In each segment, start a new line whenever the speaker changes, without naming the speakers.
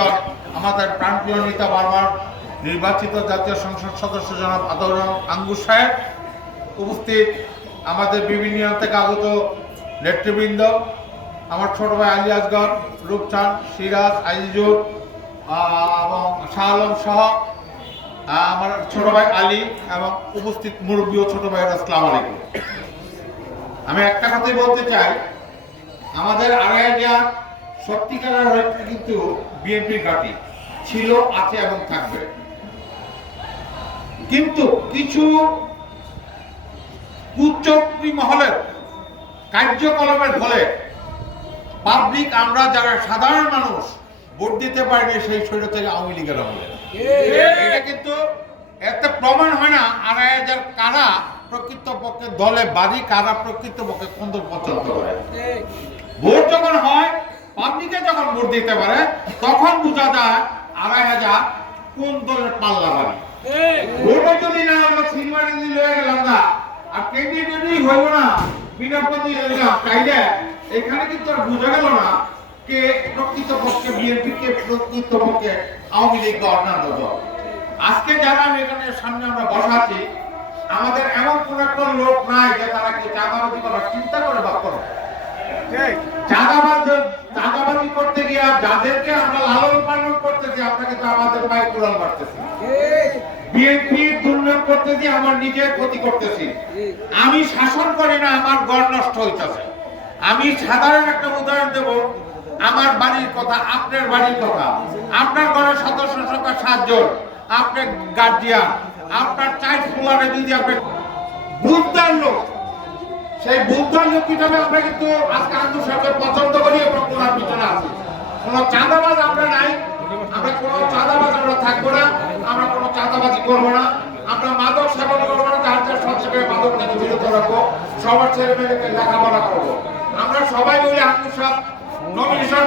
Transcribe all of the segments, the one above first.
মহাজন আমাদের প্রাণপ্রিয় নেতা বারবার নির্বাচিত জাতীয় সংসদ সদস্য জনাব আদর আঙ্গুর সাহেব উপস্থিত আমাদের বিভিন্ন থেকে আগত নেতৃবৃন্দ আমার ছোট ভাই আলী আসগর রূপচাঁদ সিরাজ আজিজুর আহ, এবং শাহ আলম সহ আমার ছোট ভাই আলী এবং উপস্থিত মুরব্বী ও ছোট ভাইয়ের আসসালাম আলাইকুম। আমি একটা কথাই বলতে চাই আমাদের আড়াইয়া সত্যিকারের অর্থে কিন্তু বিএনপির ঘাঁটি ছিল, আছে এবং থাকবে। কিন্তু কিছু কুচক্রী মহলের কার্যকলাপের ফলে পাবলিক আমরা যারা সাধারণ মানুষ, ভোট দিতে পারিনি সেই শৈল থেকে আওয়ামী লীগের আমলে। এটা কিন্তু একটা প্রমাণ হয় না, আড়াই হাজার কারা প্রকৃত পক্ষে দলে বাদী, কারা প্রকৃত পক্ষে কোন দল পছন্দ করে ভোট যখন হয় পাবলিকে যখন ভোট দিতে পারে তখন বোঝা যায় আড়াই হাজার কোন দলের পাল্লা বাড়ি। ভোটে যদি না হলো সিনেমা যদি লয়ে গেলাম না আর হইব না বিনা প্রতিযোগিতা তাইলে এখানে কিন্তু আর বোঝা গেল না কে প্রকৃত পক্ষে বিএনপি কে প্রকৃত পক্ষে আওয়ামী লীগ বা অন্যান্য দল। আজকে যারা আমি এখানে সামনে আমরা বসা আছি আমাদের এমন কোন একটা লোক নাই যে তারা কি চাঁদাবাজি করার চিন্তা করে বা করে? চাঁদাবাজ যাদেরকে আমরা লালন পালন করতেছি, আপনাকে তো আমাদের পায়ে কুড়াল মারতেছি। বিএনপি দুর্নীতি করতে দিয়ে আমার নিজের ক্ষতি করতেছি। আমি শাসন করি না, আমার নষ্ট হইতেছে। আমি সাধারণ একটা উদাহরণ দেব, আমার বাড়ির কথা, আপনার বাড়ির কথা। আপনার ঘরের সদস্য সংখ্যা সাতজন আপনার গার্জিয়ান আপনার চাইল্ড যদি আপনি বুদ্ধর লোক, সেই বুদ্ধর লোক হিসাবে আমরা কিন্তু আজকে কোনো চাঁদাবাজ আমরা নাই। আমরা কোনো চাঁদাবাজ আমরা থাকব না। আমরা কোনো চাঁদাবাজি করব না। আমরা মাদক সেবন করব না মাদক থেকে রাখব। সবার ছেলে মেয়েকে লেখাপড়া করব। আমরা সবাই মিলে আন্দোলন সব নমিনেশন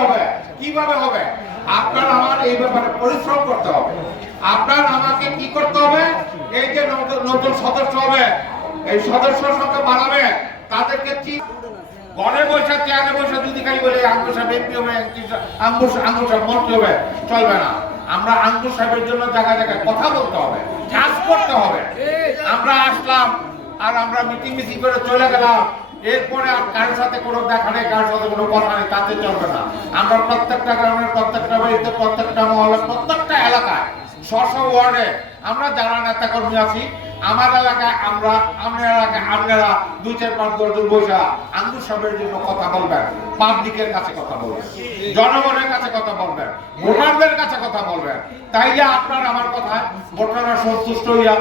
হবে। কীভাবে হবে? আপনার আমার এই ব্যাপারে পরিশ্রম করতে হবে। আপনার আমাকে কি করতে হবে? এই যে নতুন সদস্য হবে, এই সদস্য সংখ্যা বাড়াবে। তাদেরকে কি ঘরে বসে চেয়ারে বসে যদি খালি বলে আঙ্গুর সাহেব এমপি হবে আঙ্গুর আঙ্গুর সাহেব মন্ত্রী হবে, চলবে না। আমরা আঙ্গুর সাহেবের জন্য জায়গায় জায়গায় কথা বলতে হবে, কাজ করতে হবে। আমরা আসলাম আর আমরা মিটিং মিটিং করে চলে গেলাম। এরপরে আর কারোর সাথে কোনো দেখা নেই, কারোর সাথে কোনো কথা নেই, তাতে চলবে না। আমরা প্রত্যেকটা গ্রামের, প্রত্যেকটা বাড়িতে, প্রত্যেকটা মহলে, প্রত্যেকটা এলাকায়, স্ব ওয়ার্ডে আমরা যারা নেতা কর্মী আছি আমার এলাকায় আমরা, আপনার এলাকায় আপনারা দুই, চার, পাঁচ দশজন বসা আঙ্গুর সবের জন্য কথা বলবেন পাবলিকের কাছে কথা বলবেন, জনগণের কাছে কথা বলবেন, ভোটারদের কাছে কথা বলবেন। তাইলে আপনার আমার কথা ভোটাররা সন্তুষ্ট হইয়া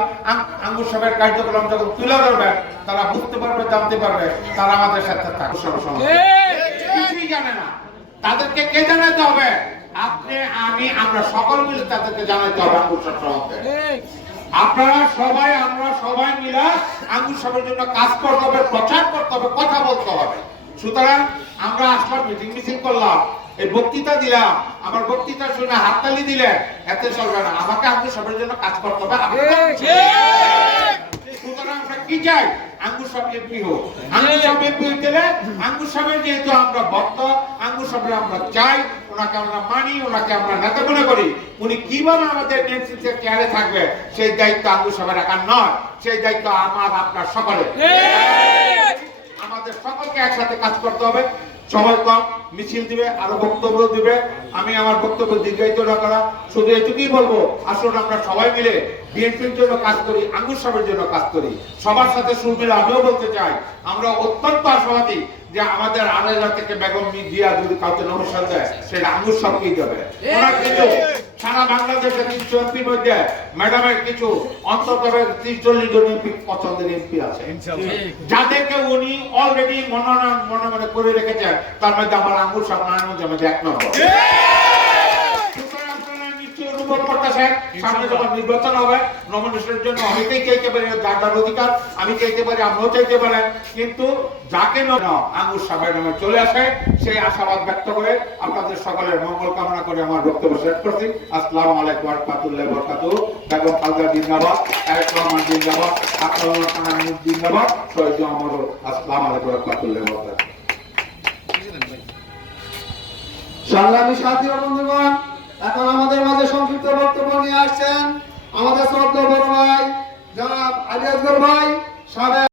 আঙ্গুর সবের কার্যক্রম যখন তুলে ধরবেন, তারা বুঝতে পারবে, জানতে পারবে, তারা আমাদের সাথে থাকবে। কিছুই জানে না। তাদেরকে কে জানাতে হবে? আপনি, আমি, আমরা সকল মিলে তাদেরকে জানাতে হবে আঙ্গুর সব সম্বন্ধে আপনারা সবাই আমরা সবাই মিলা আঙ্গুর সবের জন্য কাজ করতে হবে প্রচার করতে হবে কথা বলতে হবে। সুতরাং আমরা আসলাম মিটিং মিছিল করলাম এই বক্তৃতা দিলাম আমার বক্তৃতা শুনে হাততালি দিলেন এতে চলবে না। আমাকে আঙ্গুর সবের জন্য কাজ করতে হবে। সুতরাং আমরা কি চাই? আঙ্গুর এমপি হোক আঙ্গুর সব এমপি গেলে আঙ্গুর সবের যেহেতু আমরা ভক্ত আঙ্গুর সবের আমরা চাই ওনাকে আমরা মানি ওনাকে আমরা নেতা মনে করি উনি কীভাবে আমাদের নেতৃত্বের চেয়ারে থাকবে সেই দায়িত্ব আঙ্গুর সবের একার নয় সেই দায়িত্ব আমার আপনার সকলে আমাদের সকলকে একসাথে কাজ করতে হবে। সময় কম মিছিল দিবে, আরও বক্তব্য দিবে। আমি আমার বক্তব্য দীর্ঘায়িত না করা, শুধু এটুকুই বলব আসলে আমরা সবাই মিলে বিএনপির জন্য কাজ করি, আঙ্গুর সাহেবের জন্য কাজ করি। সবার সাথে সুর মিলে আমিও বলতে চাই, আমরা অত্যন্ত আশাবাদী যে আমাদের আড়াইলা থেকে বেগম মিডিয়া যদি কাউকে নমস্কার দেয় সেটা আঙ্গুর সবকেই দেবে? ওনার কিছু সারা বাংলাদেশের কিছু এমপির মধ্যে ম্যাডামের কিছু অন্তত ত্রিশ চল্লিশ জন এমপি পছন্দের এমপি আছে। যাদেরকে উনি অলরেডি মনোনয়ন মনে মনে করে রেখেছেন তার মধ্যে আমার আঙ্গুর সব নারায়ণগঞ্জের আমাদের এক নম্বর। সামনে যখন নির্বাচন হবে নমিনেশনের জন্য অনেকেই চাইতে পারে যার যার অধিকার, আমি চাইতে পারি, আমরাও চাইতে পারেন কিন্তু যাকে আঙ্গুর সাহেবের নামে চলে আসে, সেই আশাবাদ ব্যক্ত করে আপনাদের সকলের মঙ্গল কামনা করে আমার বক্তব্য শেষ করছি। আসসালামু আলাইকুম রাহমাতুল্লাহি ওয়া বারাকাতুহু বেগম খালদা জিন্দাবাদ, তারেক রহমান জিন্দাবাদ আকরামুল হাসান জিন্দাবাদ, শহীদ আমারও আসসালামু আলাইকুম রাহমাতুল্লাহি ওয়া
সংগ্রামী সাথী বন্ধুগণ এখন আমাদের মাঝে সংক্ষিপ্ত বক্তব্য নিয়ে আসছেন আমাদের শ্রদ্ধা বড় ভাই যারা আলিয়াজগর ভাই, সাবেক